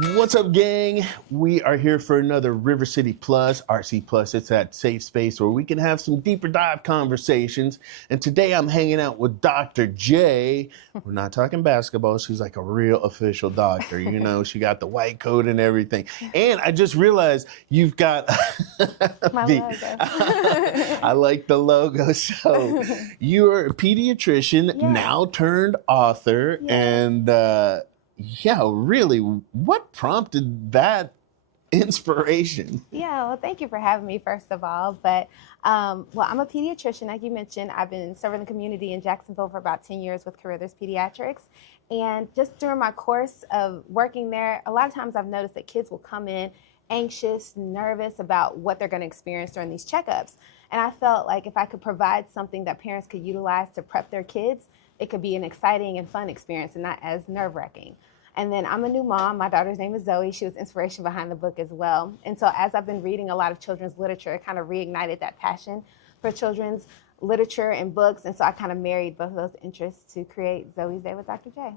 What's up, gang? We are here for another River City Plus, RC Plus. It's that safe space where we can have some deeper dive conversations. And today I'm hanging out with Dr. J. We're not talking basketball. She's like a real official doctor. You know, she got the white coat and everything. And I just realized you've got My logo. I like the logo. So you're a pediatrician, now turned author, and yeah, really, what prompted that inspiration? Yeah, well, thank you for having me, first of all. But, well, I'm a pediatrician, like you mentioned. I've been serving the community in Jacksonville for about 10 years with Carruthers Pediatrics. And just during my course of working there, a lot of times I've noticed that kids will come in anxious, nervous about what they're going to experience during these checkups. And I felt like if I could provide something that parents could utilize to prep their kids, it could be an exciting and fun experience and not as nerve-wracking. And then I'm a new mom. My daughter's name is Zoe. She was inspiration behind the book as well. And so as I've been reading a lot of children's literature, it kind of reignited that passion for children's literature and books. And so I kind of married both of those interests to create Zoe's Day with Dr. J.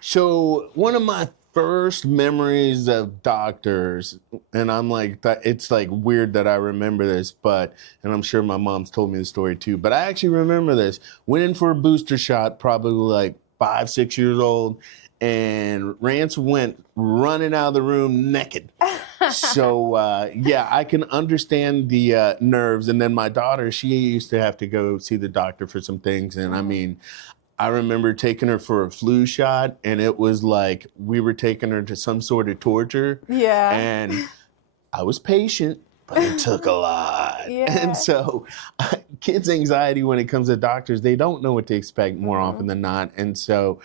So one of my first memories of doctors, and I'm like, it's like weird that I remember this, and I'm sure my mom's told me the story too, but I actually remember this. Went in for a booster shot, probably like 5, 6 years old, and Rance went running out of the room naked. So, yeah, I can understand the nerves. And then my daughter, she used to have to go see the doctor for some things. And I mean, I remember taking her for a flu shot, and it was like we were taking her to some sort of torture. Yeah. And I was patient, but it took a lot. Yeah. And so kids' anxiety when it comes to doctors, they don't know what to expect more often than not. And so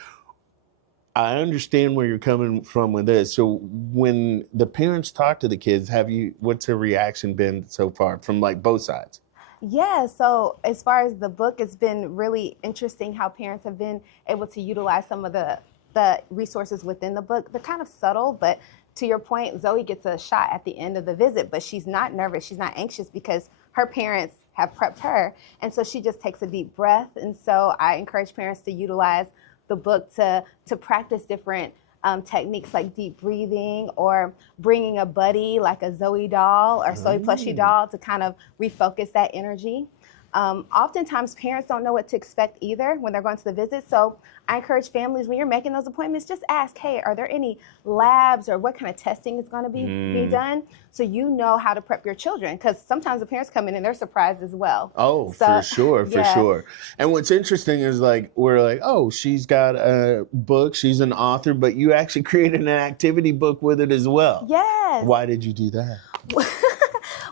I understand where you're coming from with this. So when the parents talk to the kids, what's their reaction been so far from like both sides? Yeah, so as far as the book, it's been really interesting how parents have been able to utilize some of the resources within the book. They're kind of subtle, but to your point, Zoe gets a shot at the end of the visit, but she's not nervous, she's not anxious because her parents have prepped her. And so she just takes a deep breath. And so I encourage parents to utilize the book to practice different techniques like deep breathing or bringing a buddy like a Zoe doll or Zoe plushie doll to kind of refocus that energy. Oftentimes parents don't know what to expect either when they're going to the visit. So I encourage families, when you're making those appointments, just ask, hey, are there any labs or what kind of testing is going to be done? So you know how to prep your children, because sometimes the parents come in and they're surprised as well. Oh, so, for sure. And what's interesting is we're like, oh, she's got a book, she's an author, but you actually created an activity book with it as well. Yes. Why did you do that?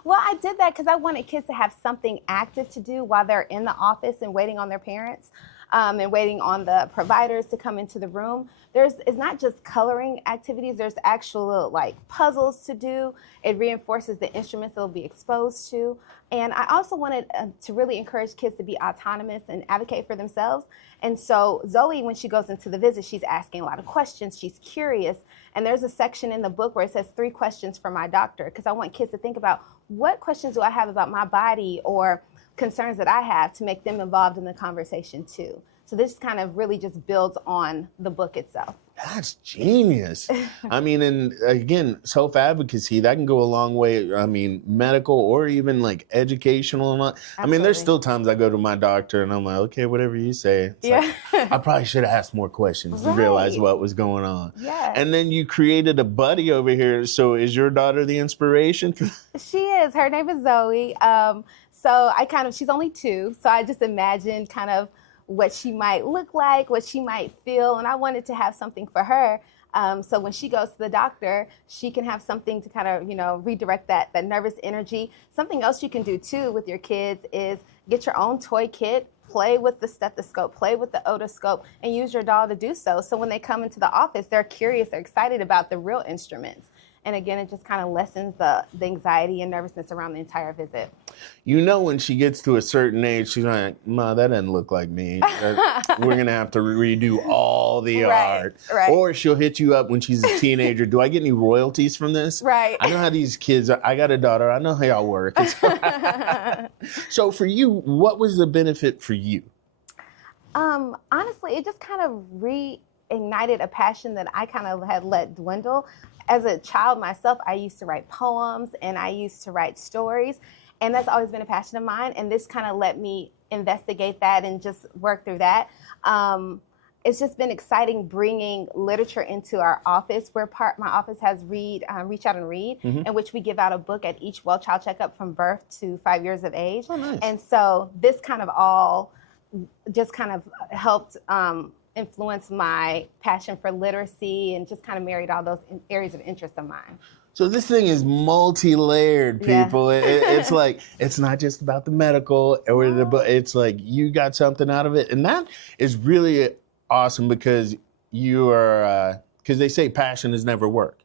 Well, I did that because I wanted kids to have something active to do while they're in the office and waiting on their parents and waiting on the providers to come into the room. It's not just coloring activities, there's actual like puzzles to do. It reinforces the instruments they'll be exposed to. And I also wanted to really encourage kids to be autonomous and advocate for themselves. And so Zoe, when she goes into the visit, she's asking a lot of questions. She's curious. And there's a section in the book where it says 3 questions for my doctor, because I want kids to think about what questions do I have about my body or concerns that I have to make them involved in the conversation too. So this kind of really just builds on the book itself. That's genius. I mean, and again, self-advocacy, that can go a long way. I mean, medical or even like educational. I mean, there's still times I go to my doctor and I'm like, okay, whatever you say. It's like, I probably should have asked more questions to realize what was going on. Yeah. And then you created a buddy over here. So is your daughter the inspiration? She is. Her name is Zoe. So she's only 2. So I just imagined kind of what she might look like, what she might feel, and I wanted to have something for her. So when she goes to the doctor, she can have something to kind of, redirect that nervous energy. Something else you can do too with your kids is get your own toy kit, play with the stethoscope, play with the otoscope, and use your doll to do so. So when they come into the office, they're curious, they're excited about the real instruments. And again, it just kind of lessens the anxiety and nervousness around the entire visit. You know, when she gets to a certain age, she's like, Ma, that doesn't look like me. We're going to have to redo all the art. Right. Or she'll hit you up when she's a teenager. Do I get any royalties from this? Right. I know how these kids are. I got a daughter. I know how y'all work. So for you, what was the benefit for you? Honestly, it just kind of ignited a passion that I kind of had let dwindle. As a child myself, I used to write poems and I used to write stories, and that's always been a passion of mine. And this kind of let me investigate that and just work through that. It's just been exciting bringing literature into our office. My office has Reach Out and Read, in which we give out a book at each well child checkup from birth to 5 years of age. Oh, nice. And so this kind of all just kind of helped influence my passion for literacy and just kind of married all those areas of interest of mine. So this thing is multi-layered, people. Yeah. It's like, it's not just about the medical, or it's like you got something out of it. And that is really awesome because you are, because they say passion is never work.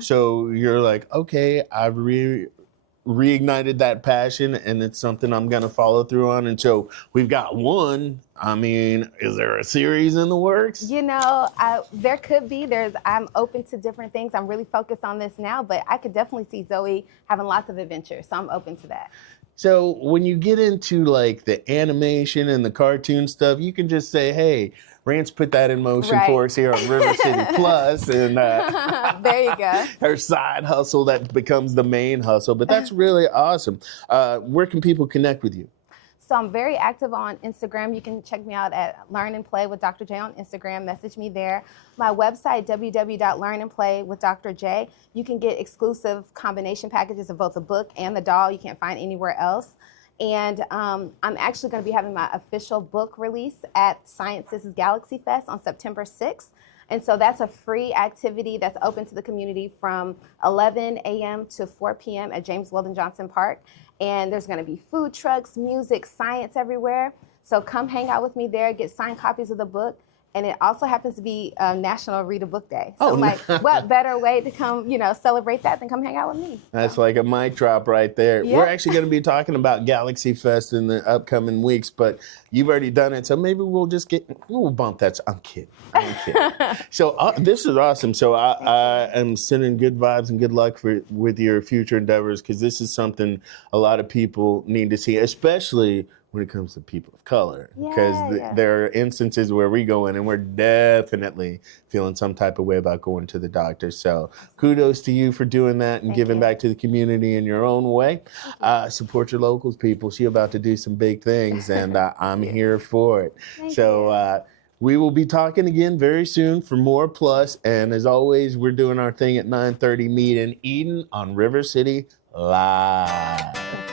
So you're like, okay, I've reignited that passion and it's something I'm going to follow through on. And so we've got one. I mean, is there a series in the works? You know, there could be. I'm open to different things. I'm really focused on this now, but I could definitely see Zoe having lots of adventures. So I'm open to that. So when you get into like the animation and the cartoon stuff, you can just say, hey, Rance put that in motion for us here on River City Plus, and there you go. Her side hustle that becomes the main hustle. But that's really awesome. Where can people connect with you? So I'm very active on Instagram. You can check me out at Learn and Play with Dr. J on Instagram. Message me there. My website, www.learnandplaywithdrj. You can get exclusive combination packages of both the book and the doll you can't find anywhere else. And I'm actually going to be having my official book release at Science's Galaxy Fest on September 6th. And so that's a free activity that's open to the community from 11 a.m. to 4 p.m. at James Weldon Johnson Park. And there's going to be food trucks, music, science everywhere. So come hang out with me there, get signed copies of the book. And it also happens to be National Read a Book Day. So what better way to come, celebrate that than come hang out with me? That's like a mic drop right there. Yeah. We're actually going to be talking about Galaxy Fest in the upcoming weeks, but you've already done it. So maybe we'll bump that. I'm kidding. So this is awesome. So I am sending good vibes and good luck with your future endeavors, because this is something a lot of people need to see, especially when it comes to people of color, because there are instances where we go in and we're definitely feeling some type of way about going to the doctor. So kudos to you for doing that and giving back to the community in your own way. Support your locals, people. She's about to do some big things, and I'm here for it. So we will be talking again very soon for more Plus. And as always, we're doing our thing at 9:30 Meet in Eden on River City Live.